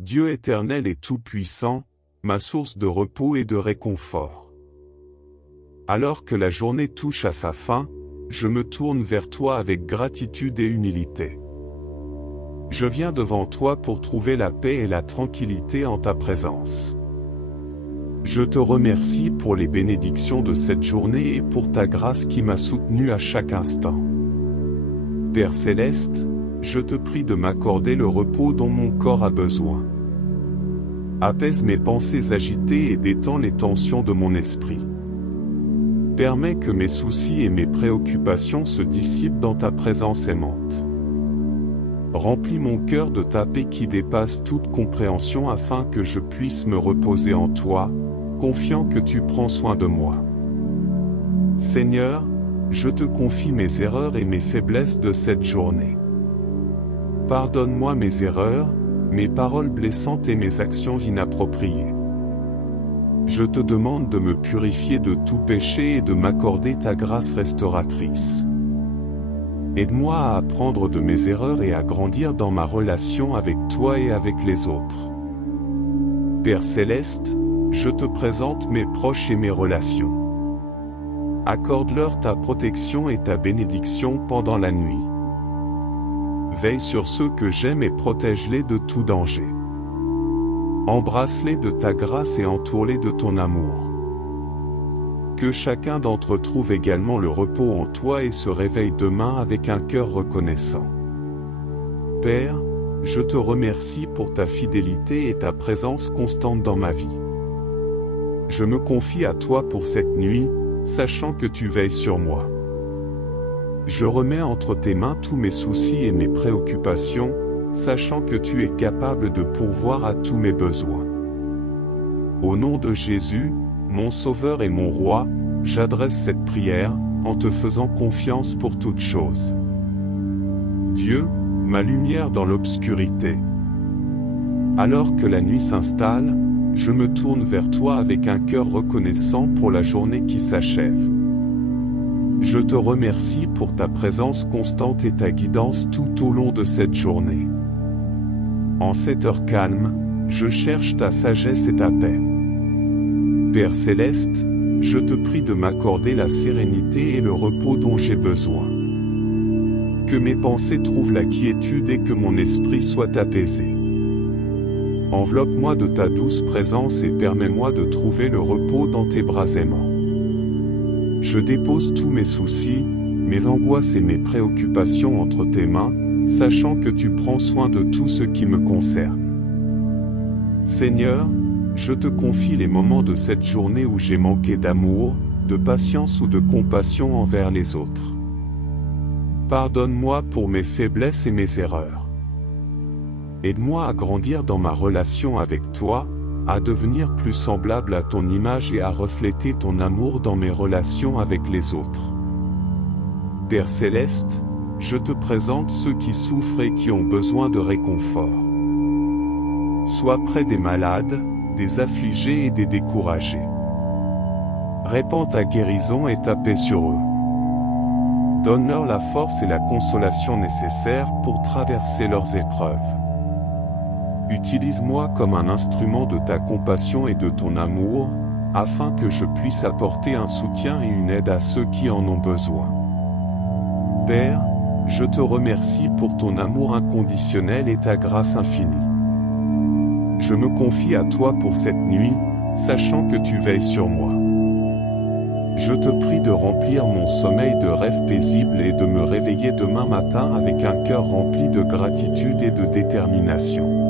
Dieu éternel et tout-puissant, ma source de repos et de réconfort. Alors que la journée touche à sa fin, je me tourne vers toi avec gratitude et humilité. Je viens devant toi pour trouver la paix et la tranquillité en ta présence. Je te remercie pour les bénédictions de cette journée et pour ta grâce qui m'a soutenu à chaque instant. Père céleste, je te prie de m'accorder le repos dont mon corps a besoin. Apaise mes pensées agitées et détends les tensions de mon esprit. Permets que mes soucis et mes préoccupations se dissipent dans ta présence aimante. Remplis mon cœur de ta paix qui dépasse toute compréhension afin que je puisse me reposer en toi, confiant que tu prends soin de moi. Seigneur, je te confie mes erreurs et mes faiblesses de cette journée. Pardonne-moi mes erreurs, mes paroles blessantes et mes actions inappropriées. Je te demande de me purifier de tout péché et de m'accorder ta grâce restauratrice. Aide-moi à apprendre de mes erreurs et à grandir dans ma relation avec toi et avec les autres. Père céleste, je te présente mes proches et mes relations. Accorde-leur ta protection et ta bénédiction pendant la nuit. Veille sur ceux que j'aime et protège-les de tout danger. Embrasse-les de ta grâce et entoure-les de ton amour. Que chacun d'entre eux trouve également le repos en toi et se réveille demain avec un cœur reconnaissant. Père, je te remercie pour ta fidélité et ta présence constante dans ma vie. Je me confie à toi pour cette nuit, sachant que tu veilles sur moi. Je remets entre tes mains tous mes soucis et mes préoccupations, sachant que tu es capable de pourvoir à tous mes besoins. Au nom de Jésus, mon Sauveur et mon Roi, j'adresse cette prière, en te faisant confiance pour toutes choses. Dieu, ma lumière dans l'obscurité. Alors que la nuit s'installe, je me tourne vers toi avec un cœur reconnaissant pour la journée qui s'achève. Je te remercie pour ta présence constante et ta guidance tout au long de cette journée. En cette heure calme, je cherche ta sagesse et ta paix. Père céleste, je te prie de m'accorder la sérénité et le repos dont j'ai besoin. Que mes pensées trouvent la quiétude et que mon esprit soit apaisé. Enveloppe-moi de ta douce présence et permets-moi de trouver le repos dans tes bras aimants. Je dépose tous mes soucis, mes angoisses et mes préoccupations entre tes mains, sachant que tu prends soin de tout ce qui me concerne. Seigneur, je te confie les moments de cette journée où j'ai manqué d'amour, de patience ou de compassion envers les autres. Pardonne-moi pour mes faiblesses et mes erreurs. Aide-moi à grandir dans ma relation avec toi, à devenir plus semblable à ton image et à refléter ton amour dans mes relations avec les autres. Père céleste, je te présente ceux qui souffrent et qui ont besoin de réconfort. Sois près des malades, des affligés et des découragés. Répands ta guérison et ta paix sur eux. Donne-leur la force et la consolation nécessaires pour traverser leurs épreuves. Utilise-moi comme un instrument de ta compassion et de ton amour, afin que je puisse apporter un soutien et une aide à ceux qui en ont besoin. Père, je te remercie pour ton amour inconditionnel et ta grâce infinie. Je me confie à toi pour cette nuit, sachant que tu veilles sur moi. Je te prie de remplir mon sommeil de rêves paisibles et de me réveiller demain matin avec un cœur rempli de gratitude et de détermination.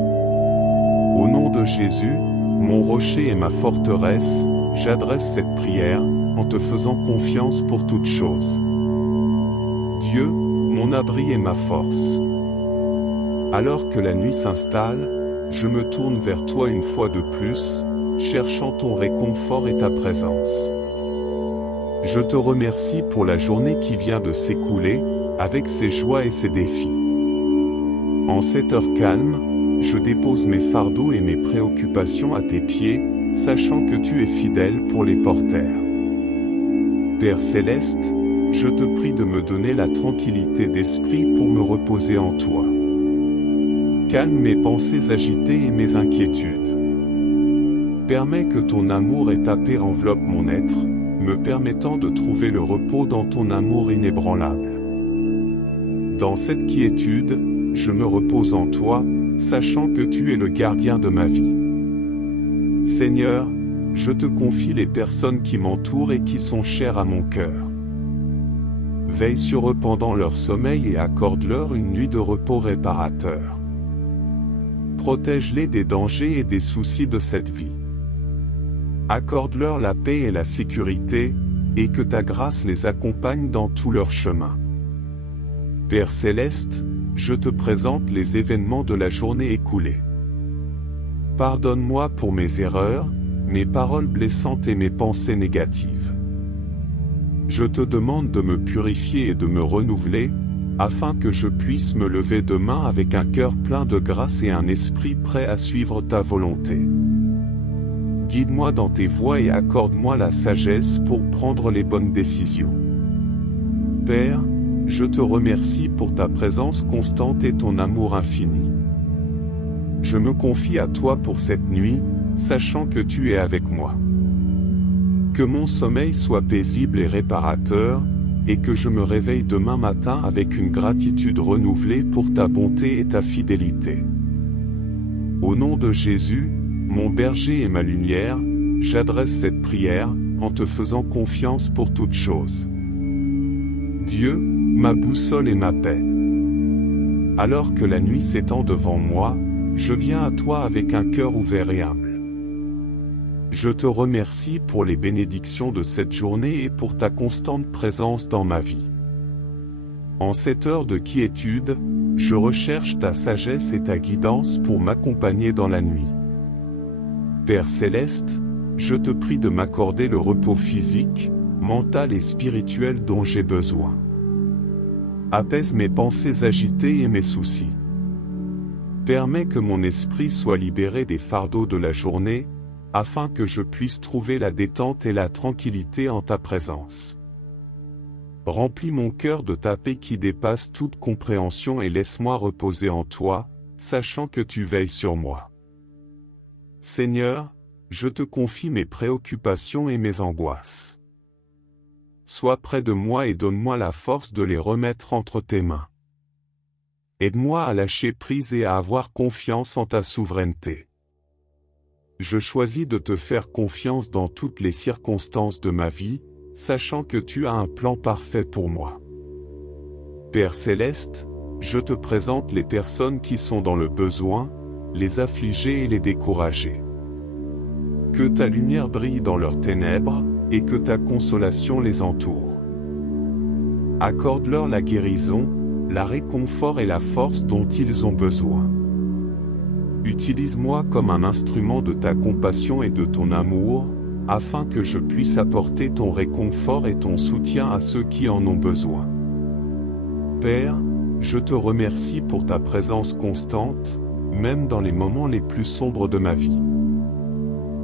Au nom de Jésus, mon rocher et ma forteresse, j'adresse cette prière, en te faisant confiance pour toutes choses. Dieu, mon abri et ma force. Alors que la nuit s'installe, je me tourne vers toi une fois de plus, cherchant ton réconfort et ta présence. Je te remercie pour la journée qui vient de s'écouler, avec ses joies et ses défis. En cette heure calme, je dépose mes fardeaux et mes préoccupations à tes pieds, sachant que tu es fidèle pour les porter. Père céleste, je te prie de me donner la tranquillité d'esprit pour me reposer en toi. calme mes pensées agitées et mes inquiétudes. Permets que ton amour et ta paix enveloppent mon être, me permettant de trouver le repos dans ton amour inébranlable. Dans cette quiétude, je me repose en toi, sachant que tu es le gardien de ma vie. Seigneur, je te confie les personnes qui m'entourent et qui sont chères à mon cœur. Veille sur eux pendant leur sommeil et accorde-leur une nuit de repos réparateur. Protège-les des dangers et des soucis de cette vie. Accorde-leur la paix et la sécurité, et que ta grâce les accompagne dans tout leur chemin. Père céleste, je te présente les événements de la journée écoulée. Pardonne-moi pour mes erreurs, mes paroles blessantes et mes pensées négatives. Je te demande de me purifier et de me renouveler, afin que je puisse me lever demain avec un cœur plein de grâce et un esprit prêt à suivre ta volonté. Guide-moi dans tes voies et accorde-moi la sagesse pour prendre les bonnes décisions. Père, je te remercie pour ta présence constante et ton amour infini. Je me confie à toi pour cette nuit, sachant que tu es avec moi. Que mon sommeil soit paisible et réparateur, et que je me réveille demain matin avec une gratitude renouvelée pour ta bonté et ta fidélité. Au nom de Jésus, mon berger et ma lumière, j'adresse cette prière, en te faisant confiance pour toutes choses. Dieu, ma boussole et ma paix. Alors que la nuit s'étend devant moi, je viens à toi avec un cœur ouvert et humble. Je te remercie pour les bénédictions de cette journée et pour ta constante présence dans ma vie. En cette heure de quiétude, je recherche ta sagesse et ta guidance pour m'accompagner dans la nuit. Père céleste, je te prie de m'accorder le repos physique, mental et spirituel dont j'ai besoin. Apaise mes pensées agitées et mes soucis. Permets que mon esprit soit libéré des fardeaux de la journée, afin que je puisse trouver la détente et la tranquillité en ta présence. Remplis mon cœur de ta paix qui dépasse toute compréhension et laisse-moi reposer en toi, sachant que tu veilles sur moi. Seigneur, je te confie mes préoccupations et mes angoisses. Sois près de moi et donne-moi la force de les remettre entre tes mains. Aide-moi à lâcher prise et à avoir confiance en ta souveraineté. Je choisis de te faire confiance dans toutes les circonstances de ma vie, sachant que tu as un plan parfait pour moi. Père céleste, je te présente les personnes qui sont dans le besoin, les affligés et les découragés. Que ta lumière brille dans leurs ténèbres, et que ta consolation les entoure. Accorde-leur la guérison, la réconfort et la force dont ils ont besoin. Utilise-moi comme un instrument de ta compassion et de ton amour, afin que je puisse apporter ton réconfort et ton soutien à ceux qui en ont besoin. Père, je te remercie pour ta présence constante, même dans les moments les plus sombres de ma vie.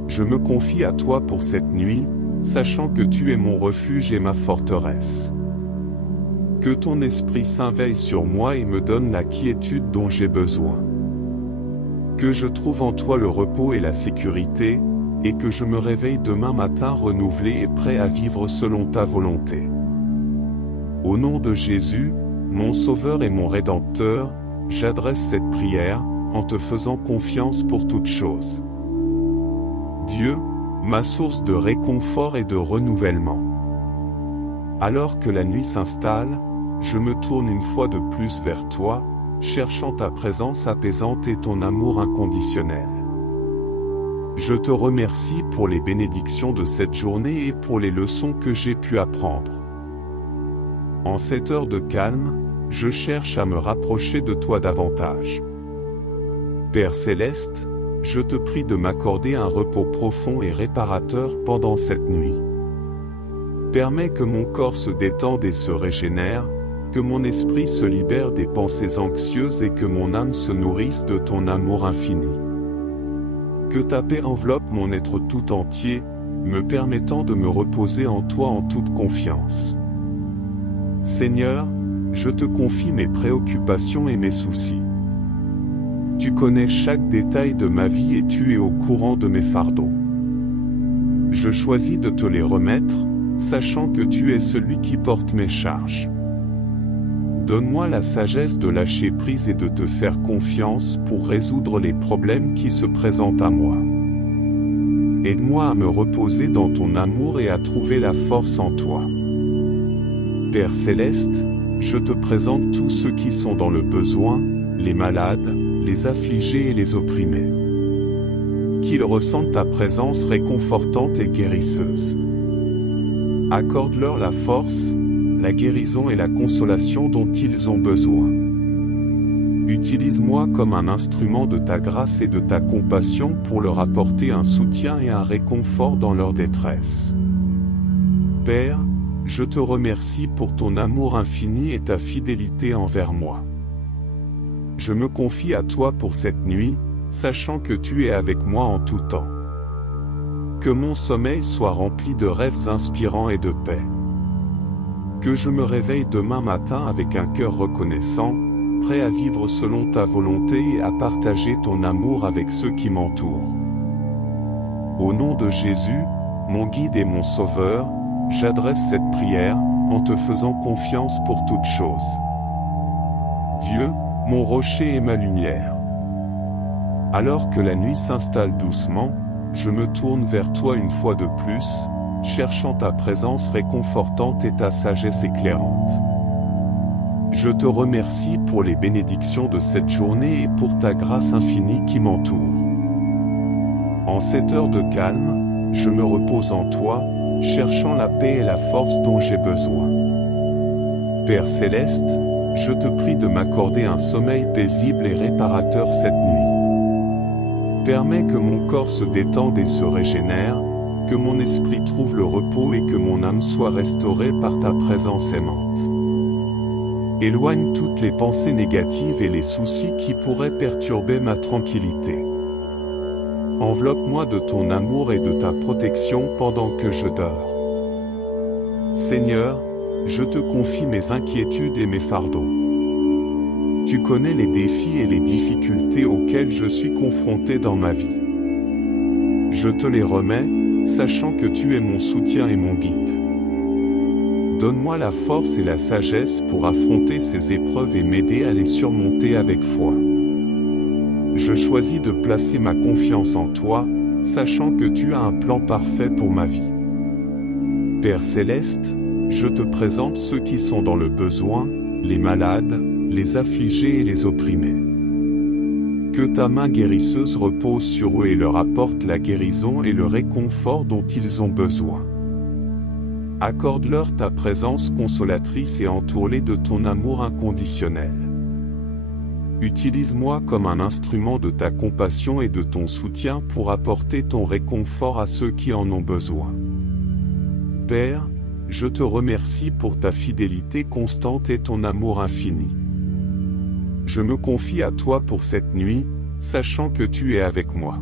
Je me confie à toi pour cette nuit, sachant que tu es mon refuge et ma forteresse. Que ton Esprit Saint veille sur moi et me donne la quiétude dont j'ai besoin. Que je trouve en toi le repos et la sécurité, et que je me réveille demain matin renouvelé et prêt à vivre selon ta volonté. Au nom de Jésus, mon Sauveur et mon Rédempteur, j'adresse cette prière, en te faisant confiance pour toutes choses. Dieu, ma source de réconfort et de renouvellement. Alors que la nuit s'installe, je me tourne une fois de plus vers toi, cherchant ta présence apaisante et ton amour inconditionnel. Je te remercie pour les bénédictions de cette journée et pour les leçons que j'ai pu apprendre. En cette heure de calme, je cherche à me rapprocher de toi davantage. Père céleste, je te prie de m'accorder un repos profond et réparateur pendant cette nuit. Permets que mon corps se détende et se régénère, que mon esprit se libère des pensées anxieuses et que mon âme se nourrisse de ton amour infini. Que ta paix enveloppe mon être tout entier, me permettant de me reposer en toi en toute confiance. Seigneur, je te confie mes préoccupations et mes soucis. Tu connais chaque détail de ma vie et tu es au courant de mes fardeaux. Je choisis de te les remettre, sachant que tu es celui qui porte mes charges. Donne-moi la sagesse de lâcher prise et de te faire confiance pour résoudre les problèmes qui se présentent à moi. Aide-moi à me reposer dans ton amour et à trouver la force en toi. Père Céleste, je te présente tous ceux qui sont dans le besoin, les malades, les affligés et les opprimés. Qu'ils ressentent ta présence réconfortante et guérisseuse. Accorde-leur la force, la guérison et la consolation dont ils ont besoin. Utilise-moi comme un instrument de ta grâce et de ta compassion pour leur apporter un soutien et un réconfort dans leur détresse. Père, je te remercie pour ton amour infini et ta fidélité envers moi. Je me confie à toi pour cette nuit, sachant que tu es avec moi en tout temps. Que mon sommeil soit rempli de rêves inspirants et de paix. Que je me réveille demain matin avec un cœur reconnaissant, prêt à vivre selon ta volonté et à partager ton amour avec ceux qui m'entourent. Au nom de Jésus, mon guide et mon sauveur, j'adresse cette prière, en te faisant confiance pour toutes choses. Dieu, mon rocher et ma lumière. Alors que la nuit s'installe doucement, je me tourne vers toi une fois de plus, cherchant ta présence réconfortante et ta sagesse éclairante. Je te remercie pour les bénédictions de cette journée et pour ta grâce infinie qui m'entoure. En cette heure de calme, je me repose en toi, cherchant la paix et la force dont j'ai besoin. Père Céleste, je te prie de m'accorder un sommeil paisible et réparateur cette nuit. Permets que mon corps se détende et se régénère, que mon esprit trouve le repos et que mon âme soit restaurée par ta présence aimante. Éloigne toutes les pensées négatives et les soucis qui pourraient perturber ma tranquillité. Enveloppe-moi de ton amour et de ta protection pendant que je dors. Seigneur, je te confie mes inquiétudes et mes fardeaux. Tu connais les défis et les difficultés auxquels je suis confronté dans ma vie. Je te les remets, sachant que tu es mon soutien et mon guide. Donne-moi la force et la sagesse pour affronter ces épreuves et m'aider à les surmonter avec foi. Je choisis de placer ma confiance en toi, sachant que tu as un plan parfait pour ma vie. Père Céleste, je te présente ceux qui sont dans le besoin, les malades, les affligés et les opprimés. Que ta main guérisseuse repose sur eux et leur apporte la guérison et le réconfort dont ils ont besoin. Accorde-leur ta présence consolatrice et entoure-les de ton amour inconditionnel. Utilise-moi comme un instrument de ta compassion et de ton soutien pour apporter ton réconfort à ceux qui en ont besoin. Père, je te remercie pour ta fidélité constante et ton amour infini. Je me confie à toi pour cette nuit, sachant que tu es avec moi.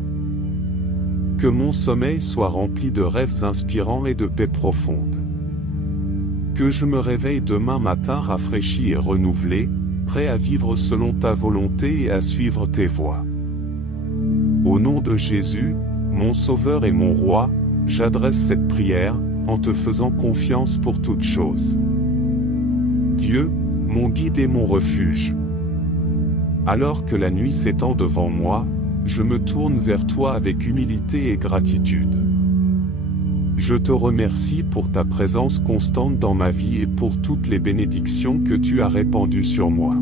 Que mon sommeil soit rempli de rêves inspirants et de paix profonde. Que je me réveille demain matin rafraîchi et renouvelé, prêt à vivre selon ta volonté et à suivre tes voies. Au nom de Jésus, mon Sauveur et mon Roi, j'adresse cette prière, en te faisant confiance pour toutes choses. Dieu, mon guide et mon refuge. Alors que la nuit s'étend devant moi, je me tourne vers toi avec humilité et gratitude. Je te remercie pour ta présence constante dans ma vie et pour toutes les bénédictions que tu as répandues sur moi.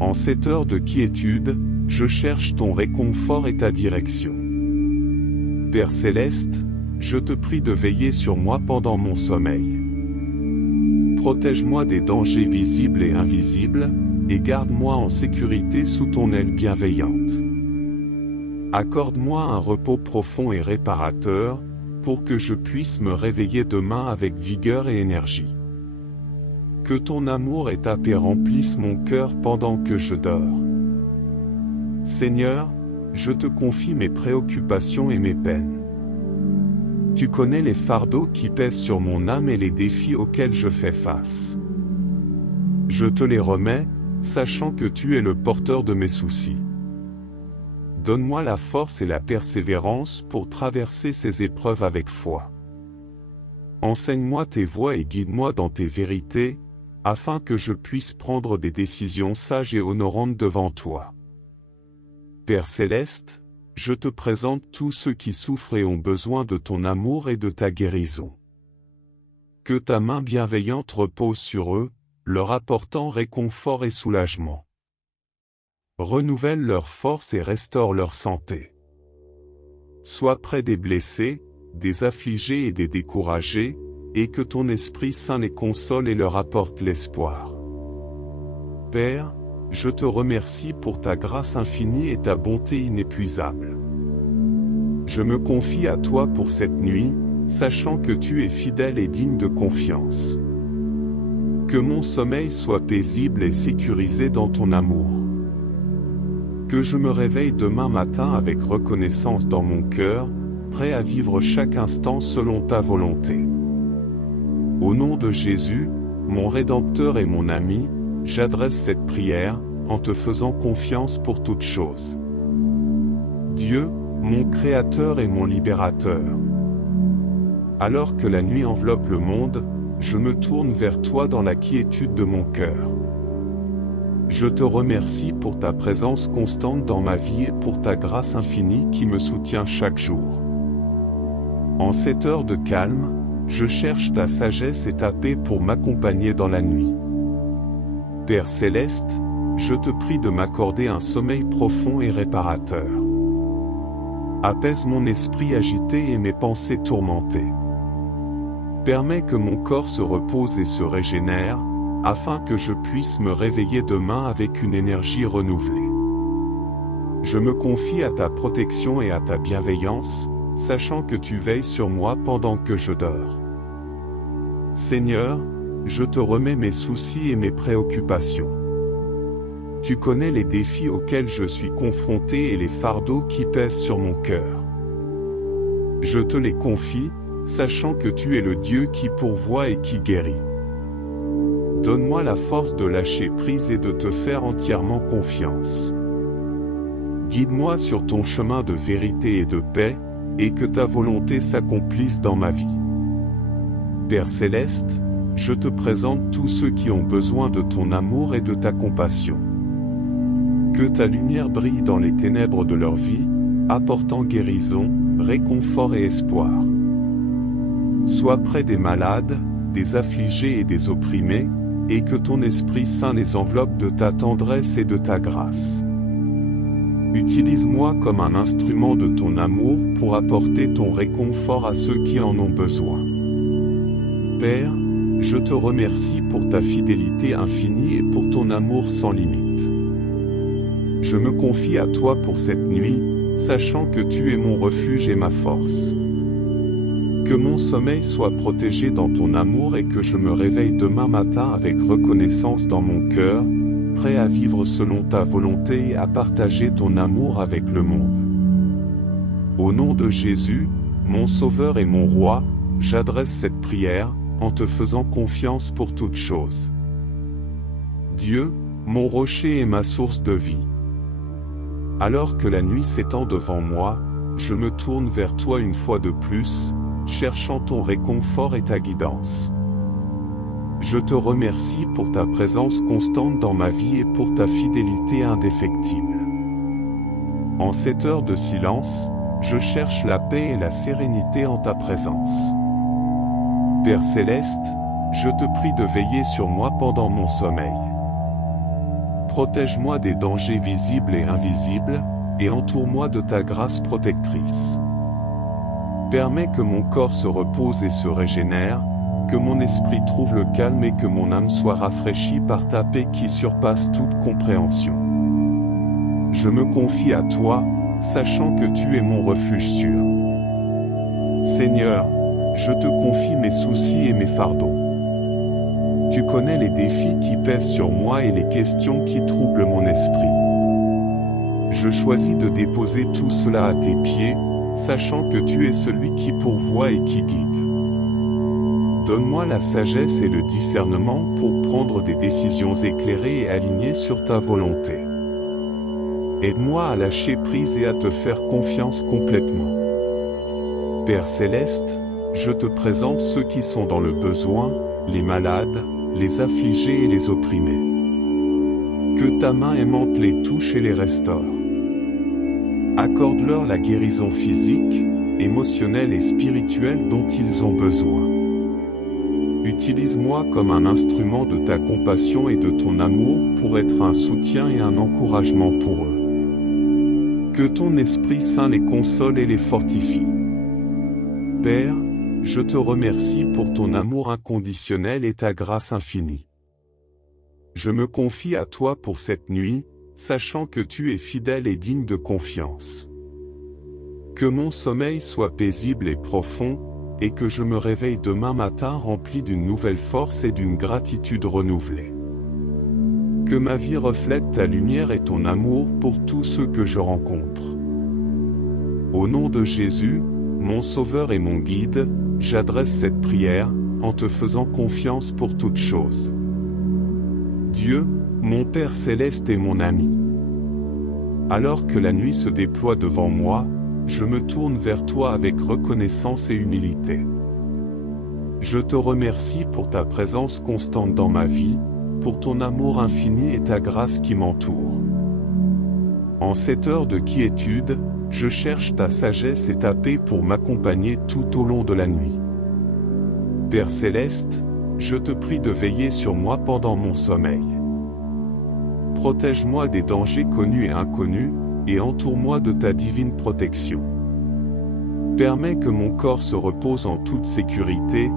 En cette heure de quiétude, je cherche ton réconfort et ta direction. Père Céleste, je te prie de veiller sur moi pendant mon sommeil. Protège-moi des dangers visibles et invisibles, et garde-moi en sécurité sous ton aile bienveillante. Accorde-moi un repos profond et réparateur, pour que je puisse me réveiller demain avec vigueur et énergie. Que ton amour et ta paix remplissent mon cœur pendant que je dors. Seigneur, je te confie mes préoccupations et mes peines. Tu connais les fardeaux qui pèsent sur mon âme et les défis auxquels je fais face. Je te les remets, sachant que tu es le porteur de mes soucis. Donne-moi la force et la persévérance pour traverser ces épreuves avec foi. Enseigne-moi tes voies et guide-moi dans tes vérités, afin que je puisse prendre des décisions sages et honorantes devant toi. Père céleste, je te présente tous ceux qui souffrent et ont besoin de ton amour et de ta guérison. Que ta main bienveillante repose sur eux, leur apportant réconfort et soulagement. Renouvelle leur force et restaure leur santé. Sois près des blessés, des affligés et des découragés, et que ton Esprit Saint les console et leur apporte l'espoir. Père, je te remercie pour ta grâce infinie et ta bonté inépuisable. Je me confie à toi pour cette nuit, sachant que tu es fidèle et digne de confiance. Que mon sommeil soit paisible et sécurisé dans ton amour. Que je me réveille demain matin avec reconnaissance dans mon cœur, prêt à vivre chaque instant selon ta volonté. Au nom de Jésus, mon Rédempteur et mon ami, j'adresse cette prière, en te faisant confiance pour toutes choses. Dieu, mon Créateur et mon Libérateur. Alors que la nuit enveloppe le monde, je me tourne vers toi dans la quiétude de mon cœur. Je te remercie pour ta présence constante dans ma vie et pour ta grâce infinie qui me soutient chaque jour. En cette heure de calme, je cherche ta sagesse et ta paix pour m'accompagner dans la nuit. Père céleste, je te prie de m'accorder un sommeil profond et réparateur. Apaise mon esprit agité et mes pensées tourmentées. Permets que mon corps se repose et se régénère, afin que je puisse me réveiller demain avec une énergie renouvelée. Je me confie à ta protection et à ta bienveillance, sachant que tu veilles sur moi pendant que je dors. Seigneur, je te remets mes soucis et mes préoccupations. Tu connais les défis auxquels je suis confronté et les fardeaux qui pèsent sur mon cœur. Je te les confie, sachant que tu es le Dieu qui pourvoit et qui guérit. Donne-moi la force de lâcher prise et de te faire entièrement confiance. Guide-moi sur ton chemin de vérité et de paix, et que ta volonté s'accomplisse dans ma vie. Père céleste, je te présente tous ceux qui ont besoin de ton amour et de ta compassion. Que ta lumière brille dans les ténèbres de leur vie, apportant guérison, réconfort et espoir. Sois près des malades, des affligés et des opprimés, et que ton Esprit Saint les enveloppe de ta tendresse et de ta grâce. Utilise-moi comme un instrument de ton amour pour apporter ton réconfort à ceux qui en ont besoin. Père, je te remercie pour ta fidélité infinie et pour ton amour sans limite. Je me confie à toi pour cette nuit, sachant que tu es mon refuge et ma force. Que mon sommeil soit protégé dans ton amour et que je me réveille demain matin avec reconnaissance dans mon cœur, prêt à vivre selon ta volonté et à partager ton amour avec le monde. Au nom de Jésus, mon Sauveur et mon Roi, j'adresse cette prière, en te faisant confiance pour toutes choses. Dieu, mon rocher et ma source de vie. Alors que la nuit s'étend devant moi, je me tourne vers toi une fois de plus, cherchant ton réconfort et ta guidance. Je te remercie pour ta présence constante dans ma vie et pour ta fidélité indéfectible. En cette heure de silence, je cherche la paix et la sérénité en ta présence. Père céleste, je te prie de veiller sur moi pendant mon sommeil. Protège-moi des dangers visibles et invisibles, et entoure-moi de ta grâce protectrice. Permets que mon corps se repose et se régénère, que mon esprit trouve le calme et que mon âme soit rafraîchie par ta paix qui surpasse toute compréhension. Je me confie à toi, sachant que tu es mon refuge sûr. Seigneur, je te confie mes soucis et mes fardeaux. Tu connais les défis qui pèsent sur moi et les questions qui troublent mon esprit. Je choisis de déposer tout cela à tes pieds, sachant que tu es celui qui pourvoit et qui guide. Donne-moi la sagesse et le discernement pour prendre des décisions éclairées et alignées sur ta volonté. Aide-moi à lâcher prise et à te faire confiance complètement. Père céleste, je te présente ceux qui sont dans le besoin, les malades, les affligés et les opprimés. Que ta main aimante les touche et les restaure. Accorde-leur la guérison physique, émotionnelle et spirituelle dont ils ont besoin. Utilise-moi comme un instrument de ta compassion et de ton amour pour être un soutien et un encouragement pour eux. Que ton Esprit Saint les console et les fortifie. Père, je te remercie pour ton amour inconditionnel et ta grâce infinie. Je me confie à toi pour cette nuit, sachant que tu es fidèle et digne de confiance. Que mon sommeil soit paisible et profond, et que je me réveille demain matin rempli d'une nouvelle force et d'une gratitude renouvelée. Que ma vie reflète ta lumière et ton amour pour tous ceux que je rencontre. Au nom de Jésus, mon Sauveur et mon Guide, j'adresse cette prière, en te faisant confiance pour toutes choses. Dieu, mon Père céleste et mon ami. Alors que la nuit se déploie devant moi, je me tourne vers toi avec reconnaissance et humilité. Je te remercie pour ta présence constante dans ma vie, pour ton amour infini et ta grâce qui m'entoure. En cette heure de quiétude, je cherche ta sagesse et ta paix pour m'accompagner tout au long de la nuit. Père céleste, je te prie de veiller sur moi pendant mon sommeil. Protège-moi des dangers connus et inconnus, et entoure-moi de ta divine protection. Permets que mon corps se repose en toute sécurité,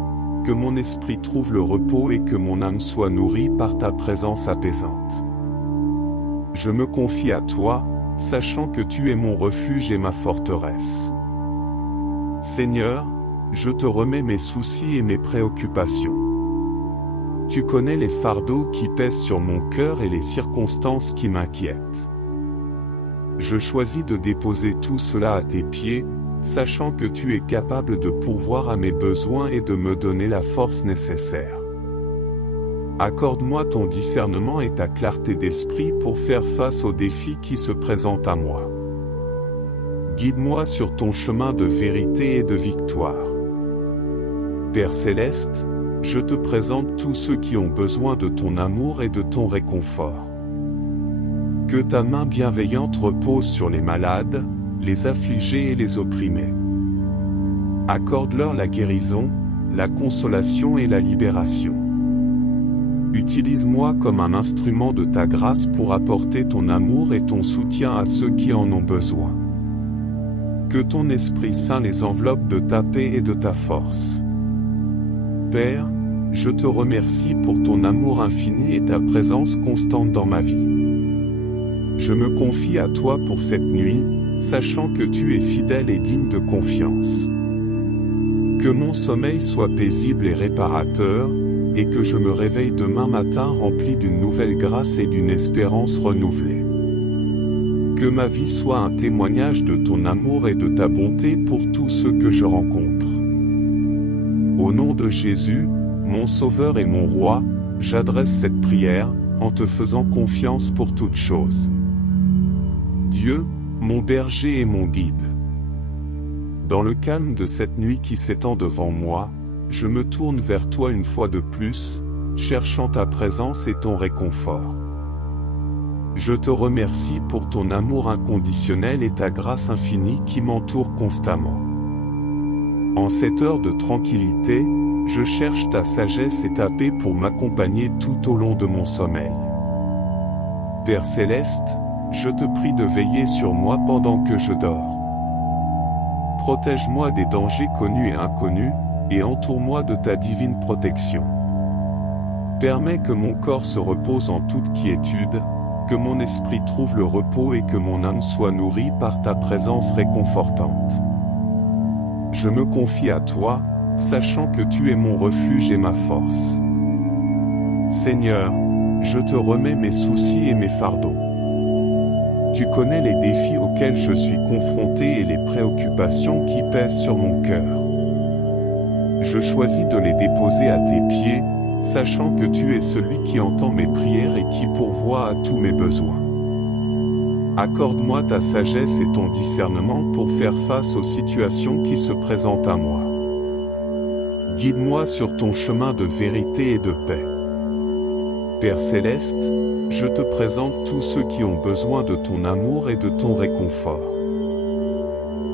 que mon esprit trouve le repos et que mon âme soit nourrie par ta présence apaisante. Je me confie à toi, sachant que tu es mon refuge et ma forteresse. Seigneur, je te remets mes soucis et mes préoccupations. Tu connais les fardeaux qui pèsent sur mon cœur et les circonstances qui m'inquiètent. Je choisis de déposer tout cela à tes pieds, sachant que tu es capable de pourvoir à mes besoins et de me donner la force nécessaire. Accorde-moi ton discernement et ta clarté d'esprit pour faire face aux défis qui se présentent à moi. Guide-moi sur ton chemin de vérité et de victoire. Père céleste, je te présente tous ceux qui ont besoin de ton amour et de ton réconfort. Que ta main bienveillante repose sur les malades, les affligés et les opprimés. Accorde-leur la guérison, la consolation et la libération. Utilise-moi comme un instrument de ta grâce pour apporter ton amour et ton soutien à ceux qui en ont besoin. Que ton Esprit Saint les enveloppe de ta paix et de ta force. Père, je te remercie pour ton amour infini et ta présence constante dans ma vie. Je me confie à toi pour cette nuit, sachant que tu es fidèle et digne de confiance. Que mon sommeil soit paisible et réparateur, et que je me réveille demain matin rempli d'une nouvelle grâce et d'une espérance renouvelée. Que ma vie soit un témoignage de ton amour et de ta bonté pour tous ceux que je rencontre. Au nom de Jésus, mon Sauveur et mon Roi, j'adresse cette prière, en te faisant confiance pour toutes choses. Dieu, mon berger et mon guide. Dans le calme de cette nuit qui s'étend devant moi, je me tourne vers toi une fois de plus, cherchant ta présence et ton réconfort. Je te remercie pour ton amour inconditionnel et ta grâce infinie qui m'entoure constamment. En cette heure de tranquillité, je cherche ta sagesse et ta paix pour m'accompagner tout au long de mon sommeil. Père céleste, je te prie de veiller sur moi pendant que je dors. Protège-moi des dangers connus et inconnus, et entoure-moi de ta divine protection. Permets que mon corps se repose en toute quiétude, que mon esprit trouve le repos et que mon âme soit nourrie par ta présence réconfortante. Je me confie à toi, sachant que tu es mon refuge et ma force. Seigneur, je te remets mes soucis et mes fardeaux. Tu connais les défis auxquels je suis confronté et les préoccupations qui pèsent sur mon cœur. Je choisis de les déposer à tes pieds, sachant que tu es celui qui entend mes prières et qui pourvoit à tous mes besoins. Accorde-moi ta sagesse et ton discernement pour faire face aux situations qui se présentent à moi. Guide-moi sur ton chemin de vérité et de paix. Père céleste, je te présente tous ceux qui ont besoin de ton amour et de ton réconfort.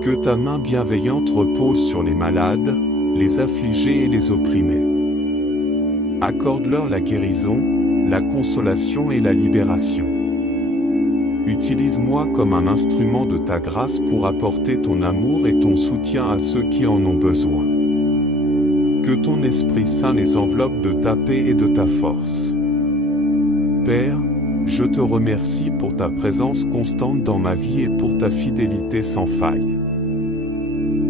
Que ta main bienveillante repose sur les malades, les affligés et les opprimés. Accorde-leur la guérison, la consolation et la libération. Utilise-moi comme un instrument de ta grâce pour apporter ton amour et ton soutien à ceux qui en ont besoin. Que ton Esprit Saint les enveloppe de ta paix et de ta force. Père, je te remercie pour ta présence constante dans ma vie et pour ta fidélité sans faille.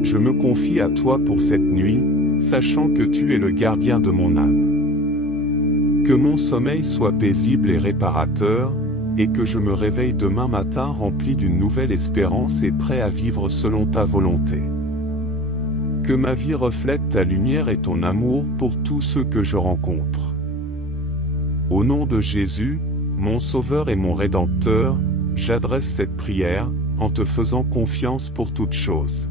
Je me confie à toi pour cette nuit, sachant que tu es le gardien de mon âme. Que mon sommeil soit paisible et réparateur, et que je me réveille demain matin rempli d'une nouvelle espérance et prêt à vivre selon ta volonté. Que ma vie reflète ta lumière et ton amour pour tous ceux que je rencontre. Au nom de Jésus, mon Sauveur et mon Rédempteur, j'adresse cette prière, en te faisant confiance pour toutes choses.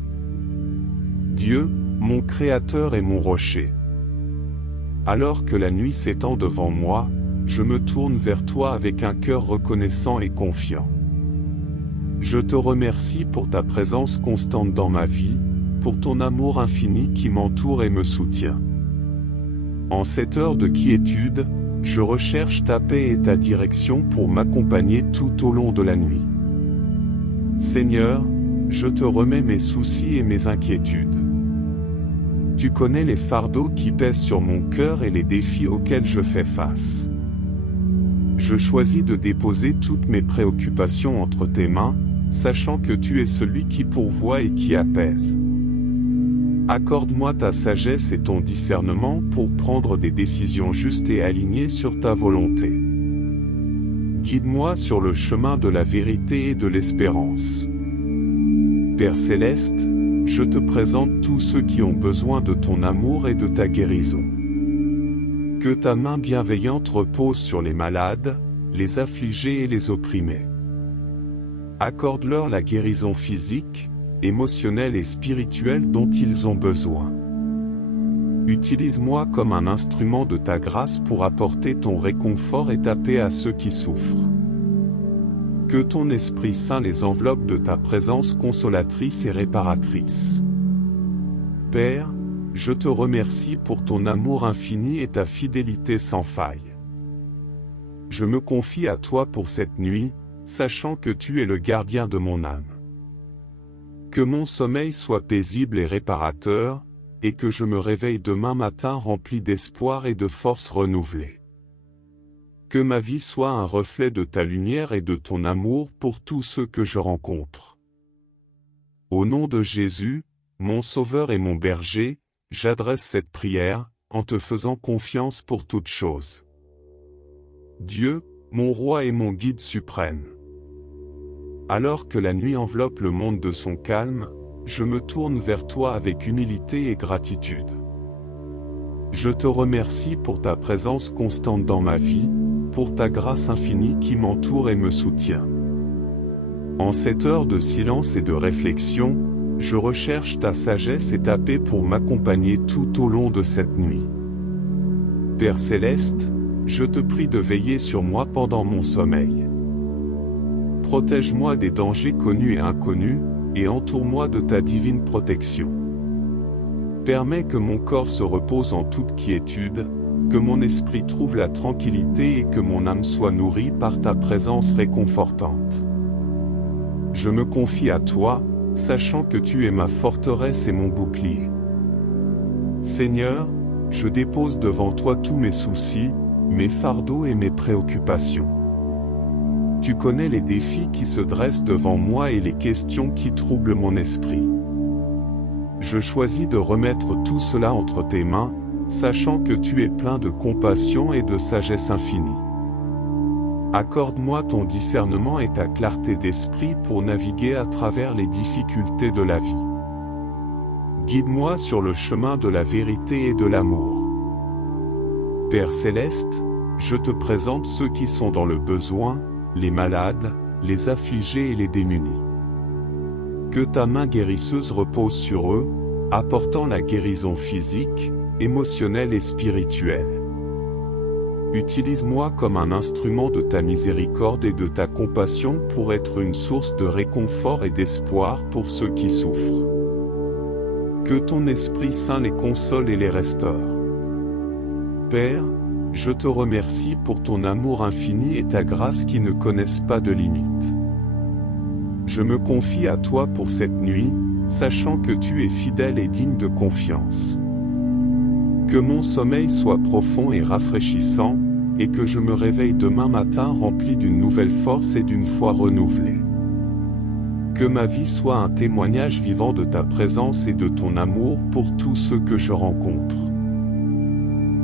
Dieu, mon Créateur et mon rocher. Alors que la nuit s'étend devant moi, je me tourne vers toi avec un cœur reconnaissant et confiant. Je te remercie pour ta présence constante dans ma vie, pour ton amour infini qui m'entoure et me soutient. En cette heure de quiétude, je recherche ta paix et ta direction pour m'accompagner tout au long de la nuit. Seigneur, je te remets mes soucis et mes inquiétudes. Tu connais les fardeaux qui pèsent sur mon cœur et les défis auxquels je fais face. Je choisis de déposer toutes mes préoccupations entre tes mains, sachant que tu es celui qui pourvoit et qui apaise. Accorde-moi ta sagesse et ton discernement pour prendre des décisions justes et alignées sur ta volonté. Guide-moi sur le chemin de la vérité et de l'espérance. Père céleste, je te présente tous ceux qui ont besoin de ton amour et de ta guérison. Que ta main bienveillante repose sur les malades, les affligés et les opprimés. Accorde-leur la guérison physique, émotionnelle et spirituelle dont ils ont besoin. Utilise-moi comme un instrument de ta grâce pour apporter ton réconfort et ta paix à ceux qui souffrent. Que ton Esprit Saint les enveloppe de ta présence consolatrice et réparatrice. Père, je te remercie pour ton amour infini et ta fidélité sans faille. Je me confie à toi pour cette nuit, sachant que tu es le gardien de mon âme. Que mon sommeil soit paisible et réparateur, et que je me réveille demain matin rempli d'espoir et de force renouvelée. Que ma vie soit un reflet de ta lumière et de ton amour pour tous ceux que je rencontre. Au nom de Jésus, mon Sauveur et mon Berger, j'adresse cette prière, en te faisant confiance pour toutes choses. Dieu, mon Roi et mon Guide suprême. Alors que la nuit enveloppe le monde de son calme, je me tourne vers toi avec humilité et gratitude. Je te remercie pour ta présence constante dans ma vie, pour ta grâce infinie qui m'entoure et me soutient. En cette heure de silence et de réflexion, je recherche ta sagesse et ta paix pour m'accompagner tout au long de cette nuit. Père céleste, je te prie de veiller sur moi pendant mon sommeil. Protège-moi des dangers connus et inconnus, et entoure-moi de ta divine protection. Permets que mon corps se repose en toute quiétude, que mon esprit trouve la tranquillité et que mon âme soit nourrie par ta présence réconfortante. Je me confie à toi, sachant que tu es ma forteresse et mon bouclier. Seigneur, je dépose devant toi tous mes soucis, mes fardeaux et mes préoccupations. Tu connais les défis qui se dressent devant moi et les questions qui troublent mon esprit. Je choisis de remettre tout cela entre tes mains, sachant que tu es plein de compassion et de sagesse infinie. Accorde-moi ton discernement et ta clarté d'esprit pour naviguer à travers les difficultés de la vie. Guide-moi sur le chemin de la vérité et de l'amour. Père céleste, je te présente ceux qui sont dans le besoin, les malades, les affligés et les démunis. Que ta main guérisseuse repose sur eux, apportant la guérison physique, émotionnelle et spirituelle. Utilise-moi comme un instrument de ta miséricorde et de ta compassion pour être une source de réconfort et d'espoir pour ceux qui souffrent. Que ton Esprit Saint les console et les restaure. Père, je te remercie pour ton amour infini et ta grâce qui ne connaissent pas de limites. Je me confie à toi pour cette nuit, sachant que tu es fidèle et digne de confiance. Que mon sommeil soit profond et rafraîchissant, et que je me réveille demain matin rempli d'une nouvelle force et d'une foi renouvelée. Que ma vie soit un témoignage vivant de ta présence et de ton amour pour tous ceux que je rencontre.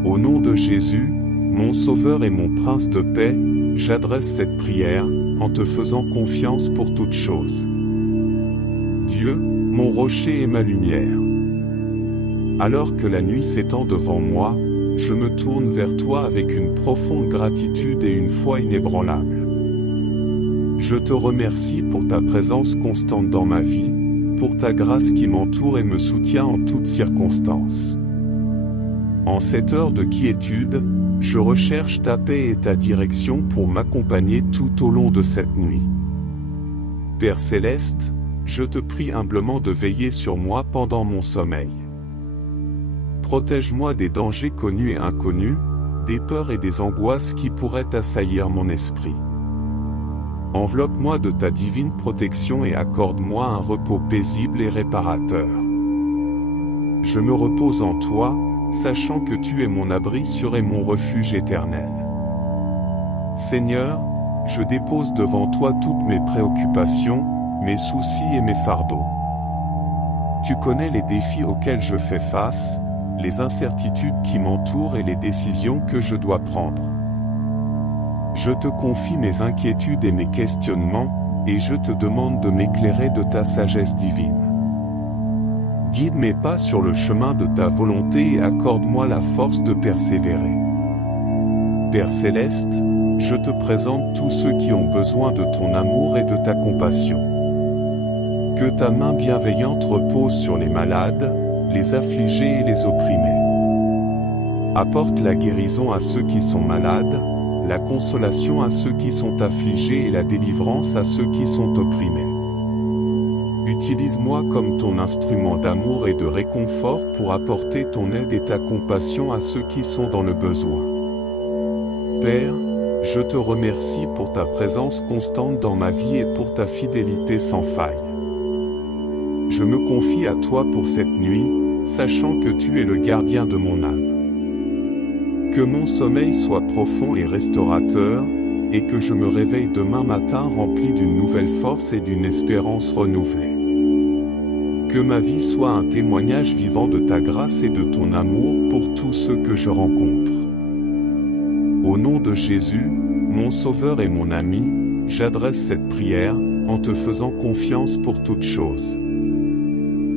Au nom de Jésus, mon Sauveur et mon Prince de paix, j'adresse cette prière, en te faisant confiance pour toutes choses. Dieu, mon rocher et ma lumière. Alors que la nuit s'étend devant moi, je me tourne vers toi avec une profonde gratitude et une foi inébranlable. Je te remercie pour ta présence constante dans ma vie, pour ta grâce qui m'entoure et me soutient en toutes circonstances. En cette heure de quiétude, je recherche ta paix et ta direction pour m'accompagner tout au long de cette nuit. Père céleste, je te prie humblement de veiller sur moi pendant mon sommeil. Protège-moi des dangers connus et inconnus, des peurs et des angoisses qui pourraient assaillir mon esprit. Enveloppe-moi de ta divine protection et accorde-moi un repos paisible et réparateur. Je me repose en toi, sachant que tu es mon abri sûr et mon refuge éternel. Seigneur, je dépose devant toi toutes mes préoccupations, mes soucis et mes fardeaux. Tu connais les défis auxquels je fais face, les incertitudes qui m'entourent et les décisions que je dois prendre. Je te confie mes inquiétudes et mes questionnements, et je te demande de m'éclairer de ta sagesse divine. Guide mes pas sur le chemin de ta volonté et accorde-moi la force de persévérer. Père céleste, je te présente tous ceux qui ont besoin de ton amour et de ta compassion. Que ta main bienveillante repose sur les malades, les affligés et les opprimés. Apporte la guérison à ceux qui sont malades, la consolation à ceux qui sont affligés et la délivrance à ceux qui sont opprimés. Utilise-moi comme ton instrument d'amour et de réconfort pour apporter ton aide et ta compassion à ceux qui sont dans le besoin. Père, je te remercie pour ta présence constante dans ma vie et pour ta fidélité sans faille. Je me confie à toi pour cette nuit, sachant que tu es le gardien de mon âme. Que mon sommeil soit profond et restaurateur, et que je me réveille demain matin rempli d'une nouvelle force et d'une espérance renouvelée. Que ma vie soit un témoignage vivant de ta grâce et de ton amour pour tous ceux que je rencontre. Au nom de Jésus, mon Sauveur et mon ami, j'adresse cette prière, en te faisant confiance pour toutes choses.